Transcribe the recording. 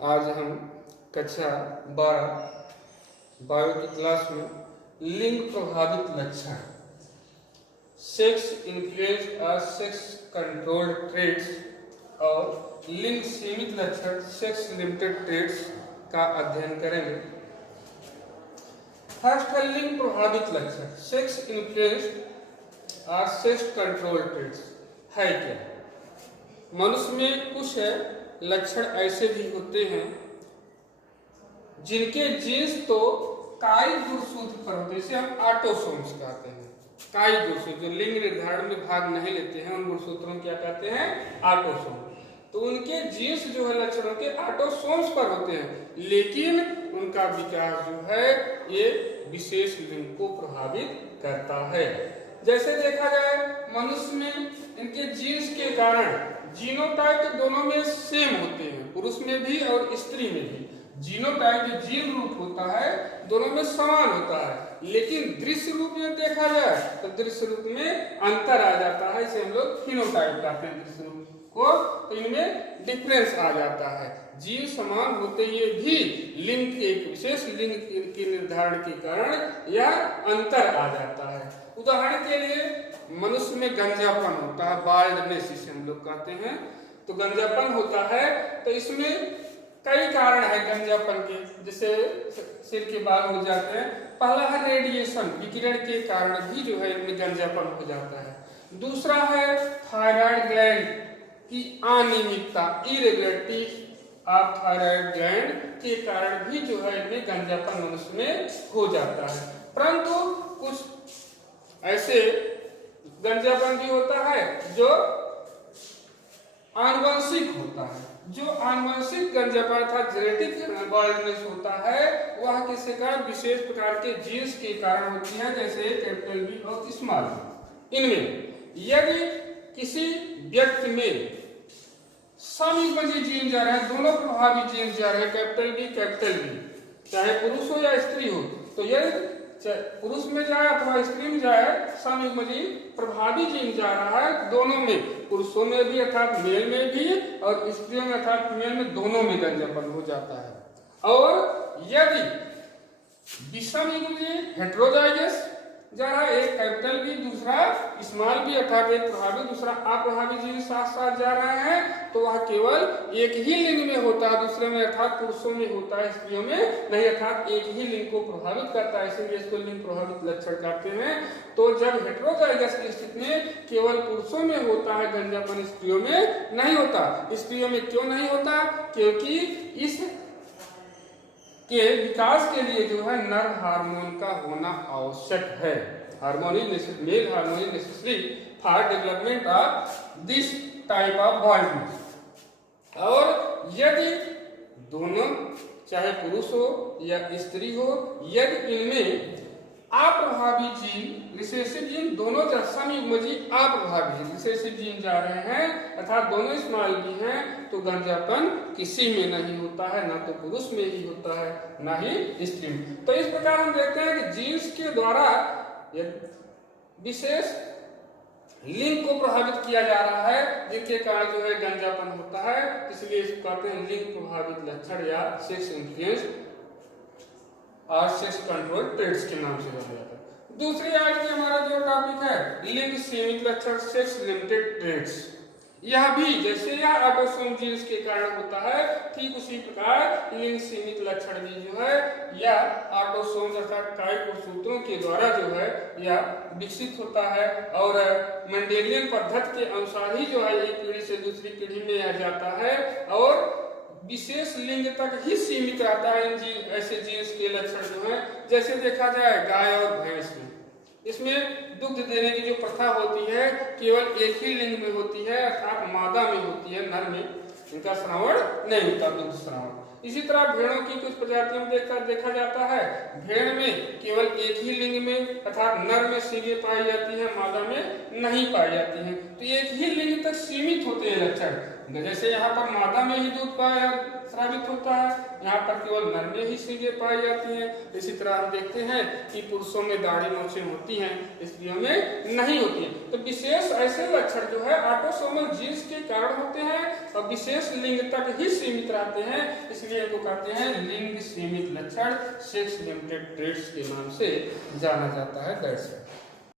आज हम कक्षा 12 बायो की क्लास में लिंग प्रभावित लक्षण, सेक्स इन्फ्लुएंस और सेक्स कंट्रोल्ड ट्रेट्स और लिंग सीमित लक्षण, सेक्स लिमिटेड ट्रेट्स का अध्ययन करेंगे। फर्स्ट है लिंग प्रभावित लक्षण, सेक्स इन्फ्लुएंस और सेक्स कंट्रोल ट्रेट्स है क्या? मनुष्य में कुछ लक्षण ऐसे भी होते हैं जिनके जीन्स तो कायिक गुणसूत्र पर होते हैं, इसे हम ऑटोसोम्स कहते हैं। कायिक गुणसूत्र जो लिंग निर्धारण में भाग नहीं लेते हैं उन गुणसूत्रों क्या कहते हैं? ऑटोसोम। तो उनके जीन्स जो है लक्षणों के ऑटोसोम्स पर होते हैं, लेकिन उनका विकास जो है ये विशेष लिंग को प्रभावित करता है। जैसे देखा जाए मनुष्य में इनके जीन्स के कारण जीनोटाइप दोनों में सेम होते हैं, पुरुष में भी और स्त्री में भी। जीनोटाइप जो जीन रूप होता है दोनों में समान होता है, लेकिन दृश्य रूप में देखा जाए तो दृश्य रूप में अंतर आ जाता है। इसे हम लोग फिनोटाइप कहते हैं दृश्य रूप को, तो इनमें डिफरेंस आ जाता है। जीन समान होते हुए भी लिंग के एक विशेष लिंग के निर्धारण के कारण यह अंतर आ जाता है। उदाहरण के लिए मनुष्य में गंजापन होता है, बाल्डनेस इसे हम लोग कहते हैं। तो गंजापन होता है तो इसमें कई कारण है गंजापन के, जैसे सिर के बाल हो जाते हैं। पहला है रेडिएशन, विकिरण के कारण भी जो है इनमें गंजापन हो जाता है। दूसरा है थायराइड ग्लैंड की अनियमितता, इरेगुलरिटी ऑफ थायराइड ग्लैंड के कारण भी जो है इनमें गंजापन मनुष्य में हो जाता है। परंतु कुछ ऐसे गंजापन भी होता है जो आनुवंशिक होता है। जो आनुवंशिक गंजापन था, जेनेटिक बाल्डनेस होता है, वह किसी का विशेष प्रकार के जीन्स के कारण होती है, जैसे कैपिटल बी और स्मॉल बी। इनमें यदि किसी व्यक्ति में समयुग्मजीय जीन जा रहा है, दोनों प्रभावी जीन जा रहे हैं, कैपिटल बी, चाहे पुरुष हो या स्त्री हो, तो यदि पुरुष में जाए अथवा स्त्री में जाए समयुग्मजीय प्रभावी जीन जा रहा है, दोनों में, पुरुषों में भी अर्थात मेल में भी और स्त्रियों में अर्थात फीमेल में, दोनों में गंजापन हो जाता है। और यदि विषमयुग्मजीय हेटेरोजाइगस जा रहा है, एक कैपिटल बी दूसरा स्मॉल बी अर्थात एक प्रभावी दूसरा अप्रभावी जीन साथ साथ जा रहे हैं, तो वह केवल एक ही लिंग में होता है, दूसरे में अर्थात पुरुषों में होता है, स्त्रियों में नहीं, अर्थात एक ही लिंग को प्रभावित करता है, इसलिए इसको लिंग प्रभावित लक्षण कहते हैं। तो जब हेटेरोजाइगस की स्थिति में केवल पुरुषों में होता है गंजापन, स्त्रियों में नहीं होता। स्त्रियों में क्यों नहीं होता? क्योंकि इस के विकास के लिए जो है नर हार्मोन का होना आवश्यक है। Hormone is male hormone is necessary for development of this type of body. और यदि दोनों चाहे पुरुष हो या स्त्री हो, यदि इनमें अप्रभावी जीन, रिसेसिव जीन, दोनों समयुग्मजीय अप्रभावी जीन, रिसेसिव जीन जा रहे हैं अर्थात दोनों स्मॉल बी हैं, तो गंजापन किसी में नहीं होता है, ना तो पुरुष में ही होता है ना ही स्त्री में। तो इस प्रकार हम देखते हैं कि जीन्स के द्वारा विशेष लिंग को प्रभावित किया जा रहा है, जिनके कारण जो है गंजापन होता है, इसलिए इसको कहते हैं लिंग प्रभावित लक्षण या सेक्स इन्फ्लुएंस और सेक्स कंट्रोल ट्रेट्स के नाम से जाना जाता है। दूसरी आज की हमारा जो टॉपिक है लिंग सीमित लक्षण, सेक्स लिमिटेड ट्रेट्स। यह भी जैसे यह ऑटोसोम जीन्स के कारण होता है, ठीक उसी प्रकार लिंग सीमित लक्षण भी जो है यह ऑटोसोम अर्थात कायिक गुणसूत्रों के द्वारा जो है यह विकसित होता है, और मेंडेलियन पद्धति के अनुसार ही जो है एक पीढ़ी से दूसरी पीढ़ी में यह जाता है और विशेष लिंग तक ही सीमित रहता है। ऐसे जीन्स के लक्षण जो है, जैसे देखा जाए गाय और भैंस में, इसमें दुग्ध देने की जो प्रथा होती है केवल एक ही लिंग में होती है अर्थात मादा में होती है, नर में इनका श्रावण नहीं होता, दुग्ध श्रावण। इसी तरह भेड़ों की कुछ प्रजातियों में देखा जाता है, भेड़ में केवल एक ही लिंग में अर्थात नर में सींगें पाई जाती है, मादा में नहीं पाई जाती हैं। तो एक ही लिंग तक सीमित होते हैं लक्षण, जैसे यहाँ पर मादा में ही दूध पाया स्रावित होता है, यहाँ पर केवल नर में ही सींगें पाई जाती हैं। इसी तरह हम देखते हैं कि पुरुषों में दाढ़ी मूंछें होती हैं, स्त्रियों में नहीं होती हैं। तो विशेष ऐसे लक्षण जो है ऑटोसोमल जीन्स के कारण होते हैं और विशेष लिंग तक ही सीमित रहते हैं, इसलिए इनको कहते हैं लिंग सीमित लक्षण, सेक्स लिमिटेड ट्रेट्स के नाम से जाना जाता है। That's it.